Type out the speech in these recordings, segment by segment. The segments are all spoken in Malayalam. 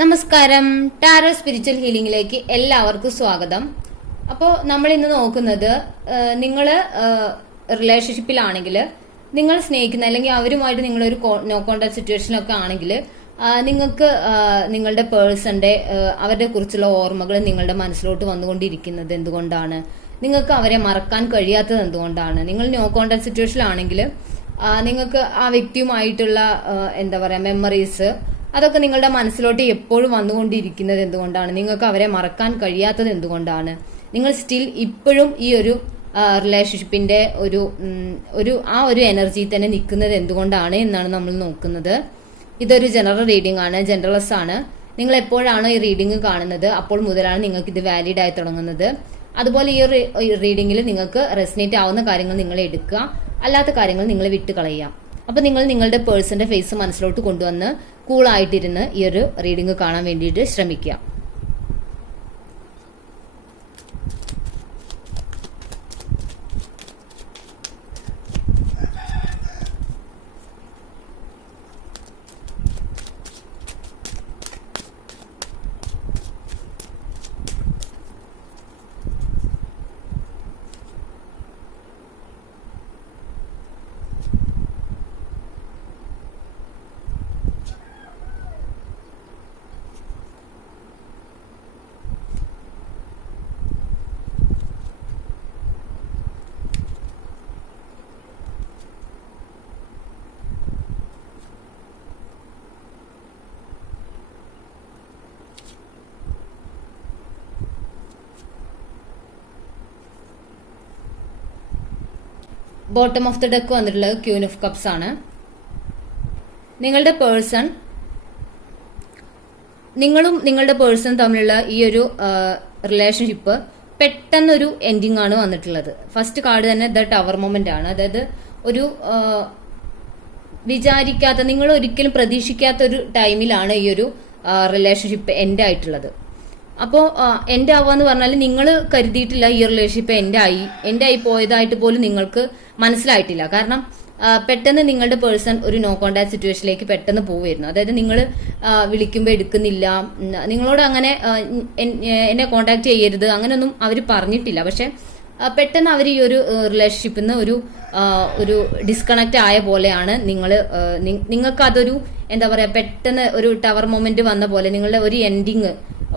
നമസ്കാരം. ടാരോ സ്പിരിച്വൽ ഹീലിംഗിലേക്ക് എല്ലാവർക്കും സ്വാഗതം. അപ്പോൾ നമ്മൾ ഇന്ന് നോക്കുന്നത് നിങ്ങൾ റിലേഷൻഷിപ്പിലാണെങ്കിൽ നിങ്ങൾ സ്നേഹിക്കുന്ന അല്ലെങ്കിൽ അവരുമായിട്ട് നിങ്ങളൊരു നോ കോണ്ടാക്ട് സിറ്റുവേഷനൊക്കെ ആണെങ്കിൽ നിങ്ങൾക്ക് നിങ്ങളുടെ പേഴ്സന്റെ അവരുടെ കുറിച്ചുള്ള ഓർമ്മകൾ നിങ്ങളുടെ മനസ്സിലോട്ട് വന്നുകൊണ്ടിരിക്കുന്നത് എന്തുകൊണ്ടാണ്? നിങ്ങൾക്ക് അവരെ മറക്കാൻ കഴിയാത്തത് എന്തുകൊണ്ടാണ്? നിങ്ങൾ നോ കോണ്ടാക്ട് സിറ്റുവേഷനിലാണെങ്കിൽ നിങ്ങൾക്ക് ആ വ്യക്തിയുമായിട്ടുള്ള എന്താ പറയാ മെമ്മറീസ് അതൊക്കെ നിങ്ങളുടെ മനസ്സിലോട്ട് എപ്പോഴും വന്നുകൊണ്ടിരിക്കുന്നത് എന്തുകൊണ്ടാണ്? നിങ്ങൾക്ക് അവരെ മറക്കാൻ കഴിയാത്തത് എന്തുകൊണ്ടാണ്? നിങ്ങൾ സ്റ്റിൽ ഇപ്പോഴും ഈ ഒരു റിലേഷൻഷിപ്പിന്റെ ഒരു ഒരു ആ ഒരു എനർജി തന്നെ നിൽക്കുന്നത് എന്തുകൊണ്ടാണ് എന്നാണ് നമ്മൾ നോക്കുന്നത്. ഇതൊരു ജനറൽ റീഡിംഗ് ആണ് ജനറലസ് ആണ്. നിങ്ങൾ എപ്പോഴാണോ ഈ റീഡിംഗ് കാണുന്നത് അപ്പോൾ മുതലാണ് നിങ്ങൾക്ക് ഇത് വാലിഡ് ആയി തുടങ്ങുന്നത്. അതുപോലെ ഈ റീഡിംഗിൽ നിങ്ങൾക്ക് റെസിനേറ്റ് ആവുന്ന കാര്യങ്ങൾ നിങ്ങൾ എടുക്കുക. അല്ലാത്ത കാര്യങ്ങൾ നിങ്ങൾ വിട്ട് കളയുക അപ്പൊ നിങ്ങൾ നിങ്ങളുടെ പേഴ്സന്റെ ഫേസ് മനസ്സിലോട്ട് കൊണ്ടുവന്ന് കൂളായിട്ടിരുന്ന് ഈ ഒരു റീഡിംഗ് കാണാൻ വേണ്ടിയിട്ട് ശ്രമിക്കുക. ബോട്ടം ഓഫ് ദി ഡെക്ക് വന്നിട്ടുള്ളത് ക്യൂൻ ഓഫ് കപ്സ് ആണ്. നിങ്ങളുടെ പേഴ്സൺ നിങ്ങളും നിങ്ങളുടെ പേഴ്സൺ തമ്മിലുള്ള ഈ ഒരു റിലേഷൻഷിപ്പ് പെട്ടെന്നൊരു എൻഡിങ് ആണ് വന്നിട്ടുള്ളത്. ഫസ്റ്റ് കാർഡ് തന്നെ ദ ടവർ മൊമെന്റ് ആണ്. അതായത് ഒരു വിചാരിക്കാത്ത നിങ്ങൾ ഒരിക്കലും പ്രതീക്ഷിക്കാത്ത ഒരു ടൈമിലാണ് ഈ ഒരു റിലേഷൻഷിപ്പ് എൻഡ് ആയിട്ടുള്ളത്. അപ്പോൾ എന്റെ ആവാന്ന് പറഞ്ഞാൽ നിങ്ങൾ കരുതിയിട്ടില്ല ഈ റിലേഷൻഷിപ്പ് എൻഡ് ആയി എൻഡ് ആയി പോയതായിട്ട് പോലും നിങ്ങൾക്ക് മനസ്സിലായിട്ടില്ല. കാരണം പെട്ടെന്ന് നിങ്ങളുടെ പേഴ്സൺ ഒരു നോ കോണ്ടാക്ട് സിറ്റുവേഷനിലേക്ക് പെട്ടെന്ന് പോവുമായിരുന്നു അതായത് നിങ്ങൾ വിളിക്കുമ്പോൾ എടുക്കുന്നില്ല. നിങ്ങളോട് അങ്ങനെ എന്നെ കോണ്ടാക്ട് ചെയ്യരുത്. അങ്ങനെയൊന്നും അവർ പറഞ്ഞിട്ടില്ല. പക്ഷെ പെട്ടെന്ന് അവർ ഈ ഒരു റിലേഷൻഷിപ്പിൽ നിന്ന് ഒരു ഒരു ഡിസ്കണക്ട് ആയ പോലെയാണ് നിങ്ങൾ നിങ്ങൾക്ക് അതൊരു എന്താ പറയാ പെട്ടെന്ന് ഒരു ടവർ മൊമെന്റ് വന്ന പോലെ നിങ്ങളുടെ ഒരു എൻഡിങ്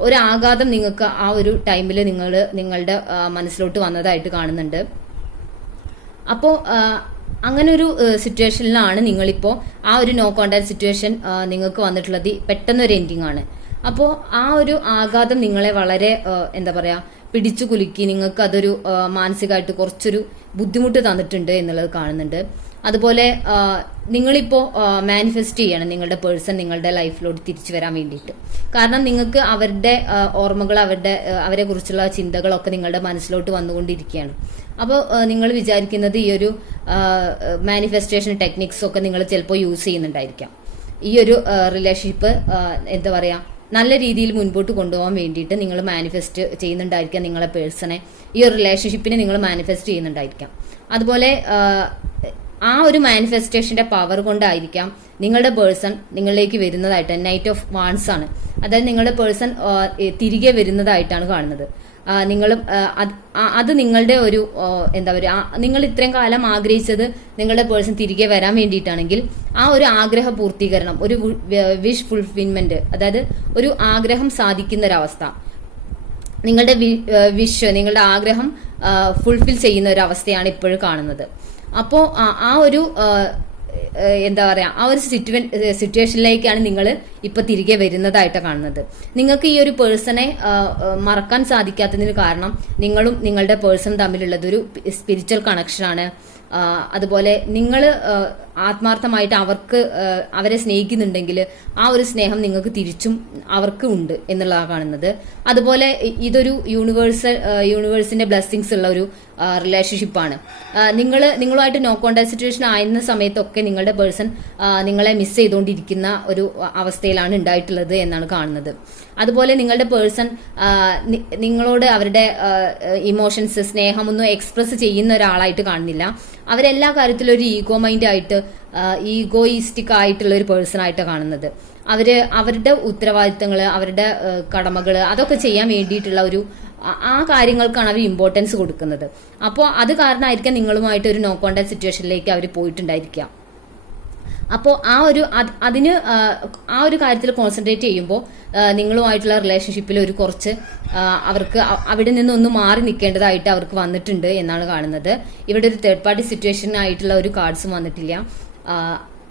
ഒരു ആഘാതം നിങ്ങൾക്ക് ആ ഒരു ടൈമിൽ നിങ്ങൾ നിങ്ങളുടെ മനസ്സിലോട്ട് വന്നതായിട്ട് കാണുന്നുണ്ട്. അപ്പോൾ അങ്ങനെ ഒരു സിറ്റുവേഷനിലാണ് നിങ്ങളിപ്പോൾ ആ ഒരു നോ കോണ്ടാക്ട് സിറ്റുവേഷൻ നിങ്ങൾക്ക് വന്നിട്ടുള്ളത്. പെട്ടെന്നൊരു എൻഡിങ് ആണ്. അപ്പോൾ ആ ഒരു ആഘാതം നിങ്ങളെ വളരെ എന്താ പറയാ പിടിച്ചു കുലുക്കി നിങ്ങൾക്ക് അതൊരു മാനസികമായിട്ട് കുറച്ചൊരു ബുദ്ധിമുട്ട് തന്നിട്ടുണ്ട് എന്നുള്ളത് കാണുന്നുണ്ട്. അതുപോലെ നിങ്ങളിപ്പോ മാനിഫെസ്റ്റ് ചെയ്യണം നിങ്ങളുടെ പേഴ്സൺ നിങ്ങളുടെ ലൈഫിലോട്ട് തിരിച്ചു വരാൻ വേണ്ടിയിട്ട്. കാരണം നിങ്ങൾക്ക് അവരുടെ ഓർമ്മകൾ അവരുടെ അവരെ കുറിച്ചുള്ള ചിന്തകളൊക്കെ നിങ്ങളുടെ മനസ്സിലോട്ട് വന്നുകൊണ്ടിരിക്കുകയാണ്. അപ്പോൾ നിങ്ങൾ വിചാരിക്കുന്നത് ഈ ഒരു മാനിഫെസ്റ്റേഷൻ ടെക്നിക്സ് ഒക്കെ നിങ്ങൾ ചിലപ്പോൾ യൂസ് ചെയ്യുന്നുണ്ടായിരിക്കാം. ഈ ഒരു റിലേഷൻഷിപ്പ് എന്താ പറയാ നല്ല രീതിയിൽ മുൻപോട്ട് കൊണ്ടുപോകാൻ വേണ്ടിയിട്ട് നിങ്ങൾ മാനിഫെസ്റ്റ് ചെയ്യുന്നുണ്ടായിരിക്കാം നിങ്ങളെ പേഴ്സണെ ഈ ഒരു റിലേഷൻഷിപ്പിനെ നിങ്ങൾ മാനിഫെസ്റ്റ് ചെയ്യുന്നുണ്ടായിരിക്കാം. അതുപോലെ ആ, ഒരു മാനിഫെസ്റ്റേഷന്റെ പവർ കൊണ്ടായിരിക്കാം നിങ്ങളുടെ പേഴ്സൺ നിങ്ങളിലേക്ക് വരുന്നതായിട്ട് നൈറ്റ് ഓഫ് വാൺസ് ആണ്. അതായത് നിങ്ങളുടെ പേഴ്സൺ തിരികെ വരുന്നതായിട്ടാണ് കാണുന്നത്. നിങ്ങളും അത് നിങ്ങളുടെ ഒരു എന്താ പറയുക നിങ്ങൾ ഇത്രയും കാലം ആഗ്രഹിച്ചത് നിങ്ങളുടെ പേഴ്സൺ തിരികെ വരാൻ വേണ്ടിയിട്ടാണെങ്കിൽ ആ ഒരു ആഗ്രഹ പൂർത്തീകരണം ഒരു വിഷ് ഫുൾഫിൽമെന്റ് അതായത് ഒരു ആഗ്രഹം സാധിക്കുന്ന ഒരവസ്ഥ നിങ്ങളുടെ വിഷ് നിങ്ങളുടെ ആഗ്രഹം ഫുൾഫിൽ ചെയ്യുന്ന ഒരു അവസ്ഥയാണ് ഇപ്പോഴും കാണുന്നത്. അപ്പോൾ ആ ഒരു എന്താ പറയാ ആ ഒരു സിറ്റുവേ സിറ്റുവേഷനിലേക്കാണ് നിങ്ങൾ ഇപ്പൊ തിരികെ വരുന്നതായിട്ട് കാണുന്നത്. നിങ്ങൾക്ക് ഈ ഒരു പേഴ്സണെ മറക്കാൻ സാധിക്കാത്തതിന് കാരണം നിങ്ങളും നിങ്ങളുടെ പേഴ്സൺ തമ്മിലുള്ളതൊരു സ്പിരിച്വൽ കണക്ഷനാണ്. അതുപോലെ നിങ്ങൾ ആത്മാർത്ഥമായിട്ട് അവർക്ക് അവരെ സ്നേഹിക്കുന്നുണ്ടെങ്കിൽ ആ ഒരു സ്നേഹം നിങ്ങൾക്ക് തിരിച്ചും അവർക്ക് ഉണ്ട് എന്നുള്ളതാണ് കാണുന്നത്. അതുപോലെ ഇതൊരു യൂണിവേഴ്സൽ യൂണിവേഴ്സിന്റെ ബ്ലെസ്സിങ്സ് ഉള്ള ഒരു റിലേഷൻഷിപ്പാണ് നിങ്ങൾ നിങ്ങളുമായിട്ട് നോ കോണ്ടാക്ട് സിറ്റുവേഷൻ ആയിരുന്ന സമയത്തൊക്കെ നിങ്ങളുടെ പേഴ്സൺ നിങ്ങളെ മിസ് ചെയ്തുകൊണ്ടിരിക്കുന്ന ഒരു അവസ്ഥയിലാണ് ഉണ്ടായിട്ടുള്ളത് എന്നാണ് കാണുന്നത്. അതുപോലെ നിങ്ങളുടെ പേഴ്സൺ നിങ്ങളോട് അവരുടെ ഇമോഷൻസ് സ്നേഹമൊന്നും എക്സ്പ്രസ് ചെയ്യുന്ന ഒരാളായിട്ട് കാണുന്നില്ല. അവരെല്ലാ കാര്യത്തിലും ഒരു ഈഗോ മൈൻഡ് ആയിട്ട് ഈഗോയിസ്റ്റിക് ആയിട്ടുള്ള ഒരു പേഴ്സൺ ആയിട്ട് കാണുന്നത്. അവർ അവരുടെ ഉത്തരവാദിത്തങ്ങൾ അവരുടെ കടമകൾ അതൊക്കെ ചെയ്യാൻ വേണ്ടിയിട്ടുള്ള ഒരു ആ- കാര്യങ്ങൾക്കാണ് അവർ ഇമ്പോർട്ടൻസ് കൊടുക്കുന്നത്. അപ്പോൾ അത് കാരണമായിരിക്കാം നിങ്ങളുമായിട്ട് ഒരു നോ കോണ്ടാക്ട് സിറ്റുവേഷനിലേക്ക് അവർ പോയിട്ടുണ്ടായിരിക്കാം അപ്പോൾ ആ ഒരു അത് അതിന് ആ, ഒരു കാര്യത്തിൽ കോൺസെൻട്രേറ്റ് ചെയ്യുമ്പോൾ നിങ്ങളുമായിട്ടുള്ള റിലേഷൻഷിപ്പിൽ ഒരു കുറച്ച് അവർക്ക് അവിടെ നിന്നൊന്ന് മാറി നിൽക്കേണ്ടതായിട്ട് അവർക്ക് വന്നിട്ടുണ്ട് എന്നാണ് കാണുന്നത്. ഇവിടെ ഒരു തേർഡ് പാർട്ടി സിറ്റുവേഷൻ ആയിട്ടുള്ള ഒരു കാർഡ്സും വന്നിട്ടില്ല.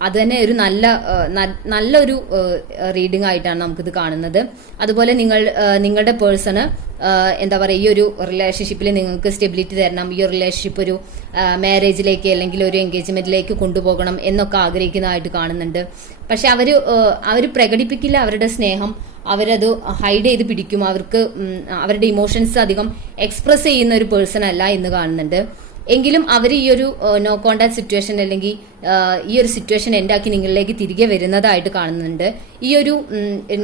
അത് തന്നെ ഒരു നല്ല നല്ലൊരു റീഡിംഗ് ആയിട്ടാണ് നമുക്കിത് കാണുന്നത്. അതുപോലെ നിങ്ങൾ നിങ്ങളുടെ പേഴ്സണ് എന്താ പറയുക ഈ ഒരു റിലേഷൻഷിപ്പിൽ നിങ്ങൾക്ക് സ്റ്റെബിലിറ്റി തരണം ഈ ഒരു റിലേഷൻഷിപ്പ് ഒരു മാരേജിലേക്ക് അല്ലെങ്കിൽ ഒരു എൻഗേജ്മെന്റിലേക്ക് കൊണ്ടുപോകണം എന്നൊക്കെ ആഗ്രഹിക്കുന്നതായിട്ട് കാണുന്നുണ്ട്. പക്ഷെ അവർ അവർ പ്രകടിപ്പിക്കില്ല അവരുടെ സ്നേഹം. അവരത് ഹൈഡ് ചെയ്ത് പിടിക്കും. അവർക്ക് അവരുടെ ഇമോഷൻസ് അധികം എക്സ്പ്രസ് ചെയ്യുന്ന ഒരു പേഴ്സൺ അല്ല എന്ന് കാണുന്നുണ്ട്. എങ്കിലും അവർ ഈ ഒരു നോ കോണ്ടാക്ട് സിറ്റുവേഷൻ അല്ലെങ്കിൽ ഈ ഒരു സിറ്റുവേഷൻ ഉണ്ടാക്കി നിങ്ങളിലേക്ക് തിരികെ വരുന്നതായിട്ട് കാണുന്നുണ്ട്. ഈ ഒരു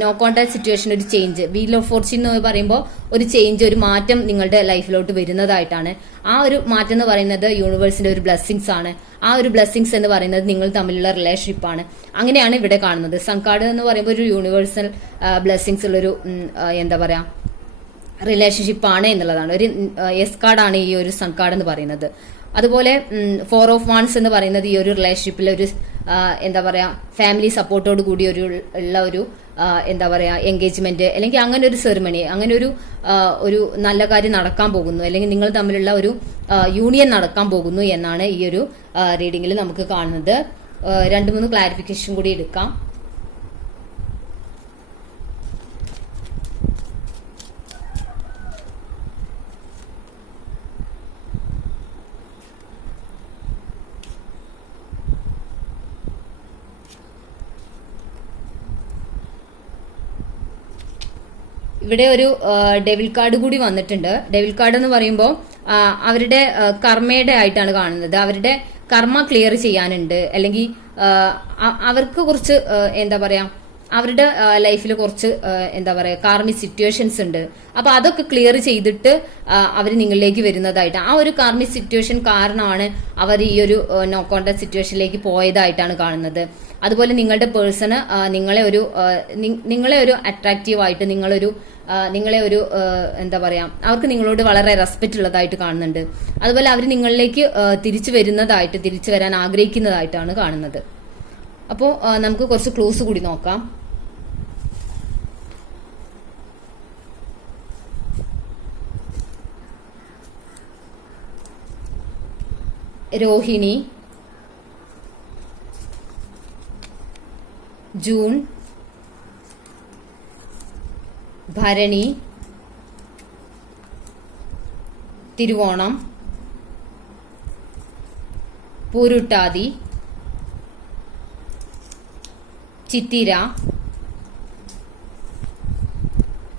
നോ കോണ്ടാക്ട് സിറ്റുവേഷൻ ഒരു ചേഞ്ച് വീൽ ഓഫ് ഫോർച്യൂൺ എന്ന് പറയുമ്പോൾ ഒരു ചേഞ്ച് ഒരു മാറ്റം നിങ്ങളുടെ ലൈഫിലോട്ട് വരുന്നതായിട്ടാണ്. ആ ഒരു മാറ്റം എന്ന് പറയുന്നത് യൂണിവേഴ്സിന്റെ ഒരു ബ്ലെസ്സിങ്സ് ആണ്. ആ ഒരു ബ്ലെസ്സിങ്സ് എന്ന് പറയുന്നത് നിങ്ങൾ തമ്മിലുള്ള റിലേഷൻഷിപ്പ് ആണ്. അങ്ങനെയാണ് ഇവിടെ കാണുന്നത്. സംഘാട് എന്ന് പറയുമ്പോൾ ഒരു യൂണിവേഴ്സൽ ബ്ലെസ്സിങ്സ് ഉള്ളൊരു എന്താ പറയാ റിലേഷൻഷിപ്പ് ആണ് എന്നുള്ളതാണ്. ഒരു എസ് കാർഡാണ് ഈ ഒരു സൺ കാർഡ് എന്ന് പറയുന്നത്. അതുപോലെ ഫോർ ഓഫ് വാൺസ് എന്ന് പറയുന്നത് ഈ ഒരു റിലേഷൻഷിപ്പിൽ ഒരു എന്താ പറയാ ഫാമിലി സപ്പോർട്ടോട് കൂടി ഒരു ഉള്ള ഒരു എന്താ പറയാ എൻഗേജ്മെന്റ് അല്ലെങ്കിൽ അങ്ങനെ ഒരു സെറിമണി അങ്ങനെ ഒരു ഒരു നല്ല കാര്യം നടക്കാൻ പോകുന്നു അല്ലെങ്കിൽ നിങ്ങൾ തമ്മിലുള്ള ഒരു യൂണിയൻ നടക്കാൻ പോകുന്നു എന്നാണ് ഈ ഒരു റീഡിങ്ങിൽ നമുക്ക് കാണുന്നത്. രണ്ട് മൂന്ന് ക്ലാരിഫിക്കേഷൻ കൂടി എടുക്കാം. ഇവിടെ ഒരു ഡെവിൽ കാർഡ് കൂടി വന്നിട്ടുണ്ട്. ഡെവിൽ കാർഡ് എന്ന് പറയുമ്പോൾ അവരുടെ കർമ്മയുടെ ആയിട്ടാണ് കാണുന്നത്. അവരുടെ കർമ്മ ക്ലിയർ ചെയ്യാനുണ്ട്. അല്ലെങ്കിൽ അവർക്ക് കുറച്ച് എന്താ പറയാ അവരുടെ ലൈഫിൽ കുറച്ച് എന്താ പറയാ കാർമി സിറ്റുവേഷൻസ് ഉണ്ട്. അപ്പൊ അതൊക്കെ ക്ലിയർ ചെയ്തിട്ട് അവർ നിങ്ങളിലേക്ക് വരുന്നതായിട്ട്. ആ ഒരു കാർമി സിറ്റുവേഷൻ കാരണമാണ് അവർ ഈ ഒരു നോ കോണ്ടാക്ട് സിറ്റുവേഷനിലേക്ക് പോയതായിട്ടാണ് കാണുന്നത്. അതുപോലെ നിങ്ങളുടെ പേഴ്സണ് നിങ്ങളെ ഒരു നിങ്ങളെ ഒരു അട്രാക്റ്റീവ് ആയിട്ട് നിങ്ങളൊരു നിങ്ങളെ ഒരു എന്താ പറയാ അവർക്ക് നിങ്ങളോട് വളരെ റെസ്പെക്റ്റ് ഉള്ളതായിട്ട് കാണുന്നുണ്ട്. അതുപോലെ അവർ നിങ്ങളിലേക്ക് തിരിച്ചു വരുന്നതായിട്ട് തിരിച്ചു വരാൻ ആഗ്രഹിക്കുന്നതായിട്ടാണ് കാണുന്നത്. അപ്പോൾ നമുക്ക് കുറച്ച് ക്ലോസ് കൂടി നോക്കാം. Rohini June Bharani Thiruvonam Pooruruttathi Chithira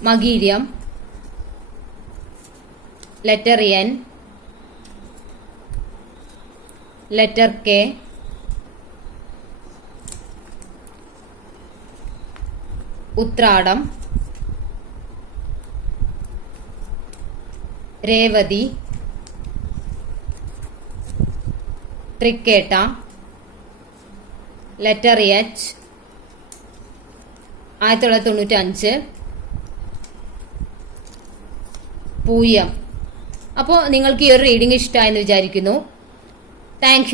Makayiram letter N letter K Uthradam Revathi Thrikketta letter H ആയിരത്തി തൊള്ളായിരത്തി തൊണ്ണൂറ്റി അഞ്ച് പൂയം. അപ്പോൾ നിങ്ങൾക്ക് ഈ ഒരു റീഡിംഗ് ഇഷ്ടമായെന്ന് വിചാരിക്കുന്നു. താങ്ക്